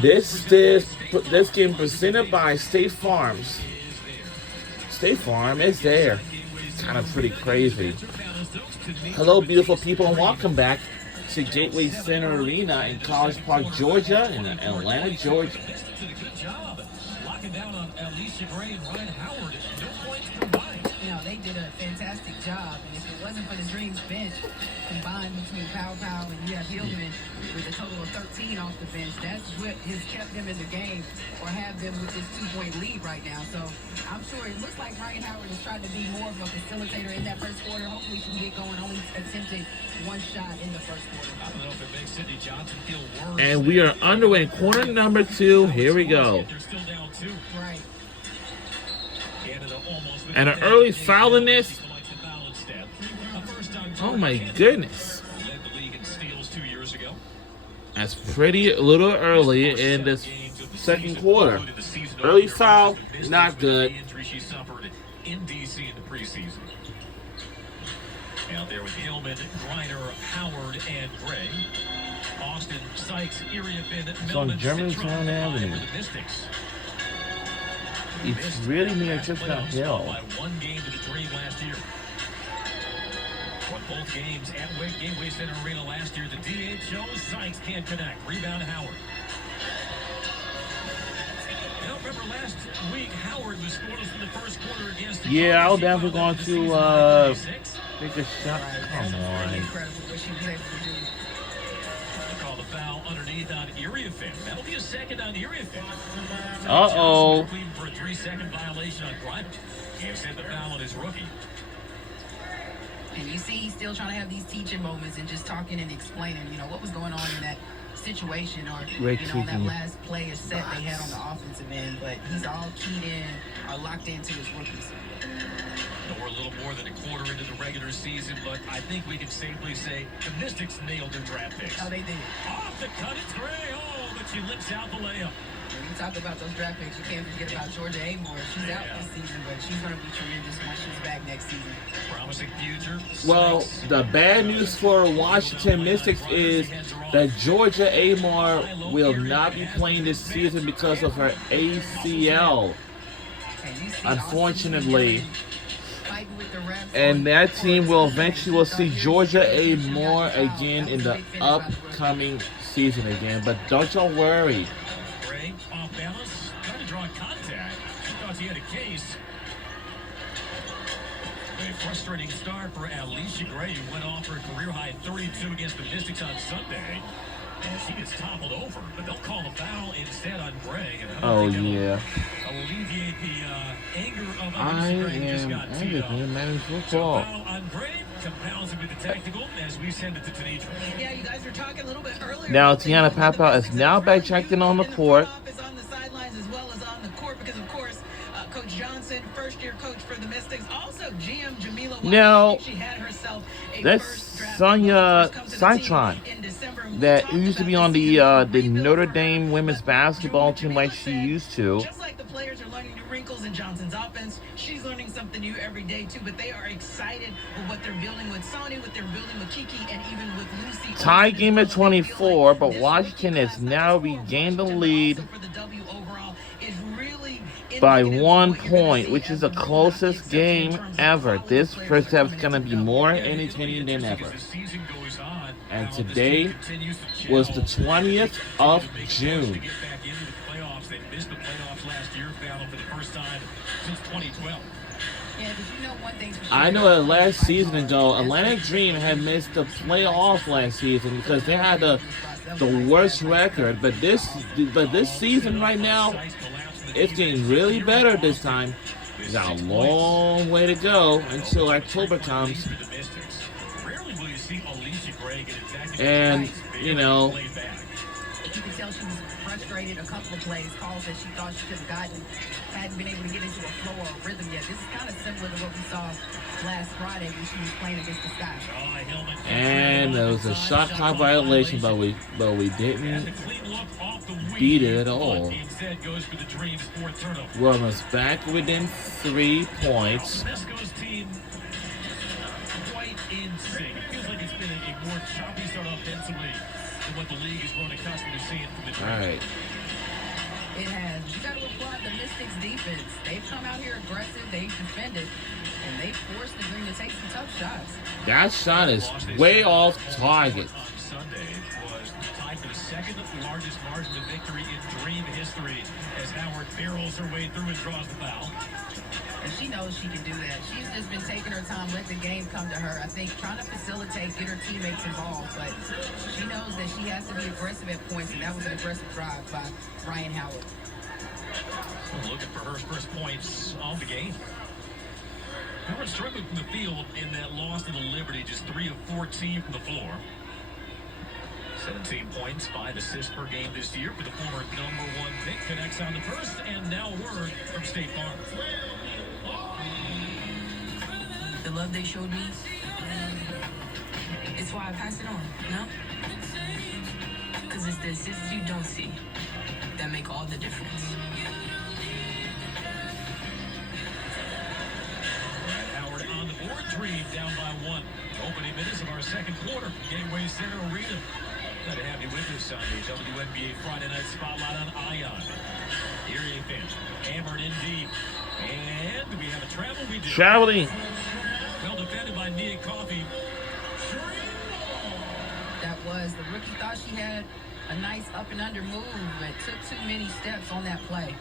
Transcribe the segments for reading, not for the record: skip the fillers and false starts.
This game presented by State Farms. State Farm is there. It's kind of pretty crazy. Hello, beautiful people, and welcome back to Gateway Center Arena in College Park, Georgia, in Atlanta, Georgia. They did a fantastic job, and if it wasn't for the Dreams bench combined between Pow and you have Hillman with a total of 13 off the bench, that's what has kept them in the game or have them with this 2-point lead right now. So I'm sure it looks like Ryan Howard is trying to be more of a facilitator in that first quarter. Hopefully she can get going. Only attempted one shot in the first quarter. I don't know if it makes Sydney Johnson feel worse. And we are underway in quarter number 2. Here we go. They're still down 2. Right. And an early foul in this. Oh my goodness. That's pretty a little early in this second quarter. Early foul, not good. In DC in the preseason. Out there with Hillman, Griner, Howard, and Gray. Austin, Sykes, Iriafen, It's on Germantown Avenue. It's really near Chestnut Hill. By one game to the Dream last year. Won both games at Gateway Center Arena last year. The DH shows Sykes can't connect. Rebound Howard. Remember last week Howard was scoreless in the first quarter against the Yeah, I'll definitely going to take a shot. Come on. Call the foul underneath on Iriafen. That'll be a second on Iriafen. Uh-oh. For a 3-second violation on Griner. Can't set the foul on his rookie. And you see he's still trying to have these teaching moments and just talking and explaining, what was going on in that situation or, that last play or set they had on the offensive end. But he's all keyed in or locked into his rookies. We're a little more than a quarter into the regular season, but I think we can safely say the Mystics nailed their draft picks. Oh, they did. Off the cut, it's Gray. Oh, but she lips out the layup. When you talk about those draft picks, you can't forget about Georgia Amore. She's out this season, but she's going to be tremendous once she's back next season. Promising future. Well, the bad news for Washington Mystics is that Georgia Amore will not be playing this season because of her ACL, unfortunately. And that team will eventually see Georgia Amore again in the upcoming season again. But don't y'all worry. Gray off balance, trying to draw contact. She thought she had a case. A frustrating start for Alicia Gray, who went off her career-high 32 against the Mystics on Sunday. And she gets toppled over, but they'll call the foul instead on Gray. Oh, yeah. Alleviate the anger of I Alicia Gray. am angry at man football. Foul on Gray compounds it with the technical as we send it to Tenitra. Yeah, you guys were talking a little bit earlier. Now, Tiana Papa is now back checked in on the court. On the sidelines as well as on the court because, of course, Coach Johnson, first-year coach for the Mystics, also GM Jamila. Now, she had herself a that's Sonia Citron that used to be on the Notre Dame women's basketball team like she used to. Just like the players are learning new wrinkles in Johnson's offense, she's learning something new every day too. But they are excited with what they're building with Sonya, what they're building with Kiki, and even with Lucy. Tie game at 24, but Washington has now regained the lead by 1 point, which is the closest game ever. This first half is going to be more entertaining than ever. And today was the 20th of June. I know that last season ago, Atlanta Dream had missed the playoffs last season because they had the worst record. But this season right now, it's getting really better this time. We got a long way to go until October comes. And, you could tell she was frustrated a couple of plays, calls that she thought she could have gotten, hadn't been able to get into a flow or a rhythm yet. This is kind of similar to what we saw last Friday when she was playing against the Sky. And there was a shot clock violation, but we didn't beat it at all. Wilmer's back within 3 points. Quite in sync. It feels like it's been a more choppy start offensively to what the league is grown accustomed to seeing from the All Dream. right. It has. You got to applaud the Mystics defense. They've come out here aggressive. They've defended, and they forced the Dream to take some tough shots. That shot is way off target. On Sunday was tied for the second largest margin of victory in Dream history as Howard barrels her way through and draws the foul. And she knows she can do that. She's just been taking her time, let the game come to her. I think trying to facilitate, get her teammates involved, but she knows that she has to be aggressive at points, and that was an aggressive drive by Ryan Howard. Looking for her first points of the game. Howard struggled from the field in that loss to the Liberty, just 3 of 14 from the floor. 17 points, 5 assists per game this year for the former #1 pick. Connects on the first, and now word from State Farm. The love they showed me, it's why I pass it on, you know? Because it's the assists you don't see that make all the difference. Howard on the board, Dream down by 1. Opening minutes of our second quarter, Gateway Center Arena. Glad to have you with us on the WNBA Friday Night Spotlight on Ion. Erie Finn, hammered in deep. And we have a travel. We do. Traveling. Well defended by Nia Coffey. That was, the rookie thought she had a nice up and under move, but took too many steps on that play.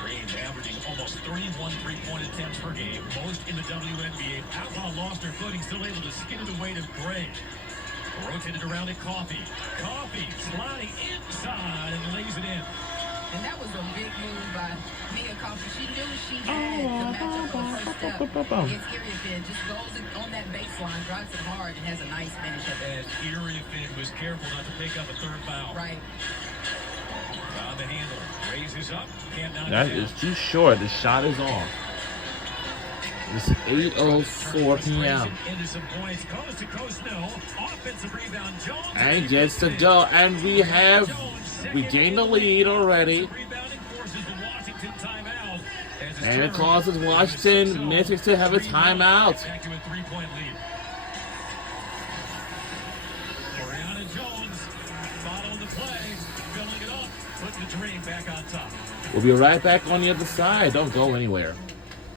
Green's averaging almost 31 three-point attempts per game, most in the WNBA. Outlaw lost her footing, still able to skin it away to Gray. Rotated around at Coffey. Coffey sliding inside and lays it in. And that was a big move by Nia Coffey. She knew she had the matchup on her step against Erie Finn. Just goes on that baseline, drives it hard, and has a nice finish at And it. Erie Finn was careful not to pick up a third foul. Right. On the handle, raises up, can't knock That it down. is too short. The shot is off. It's 8:04 p.m. Into some points, coast to coast, no. Offensive rebound, Jones. And just to go, and we gained the lead already. Rebounding forces the Washington timeout. And it causes Washington Mystics to have a timeout. Back to a 3-point lead. Brianna Jones following the play, filling it up, putting the Dream back on top. We'll be right back on the other side. Don't go anywhere.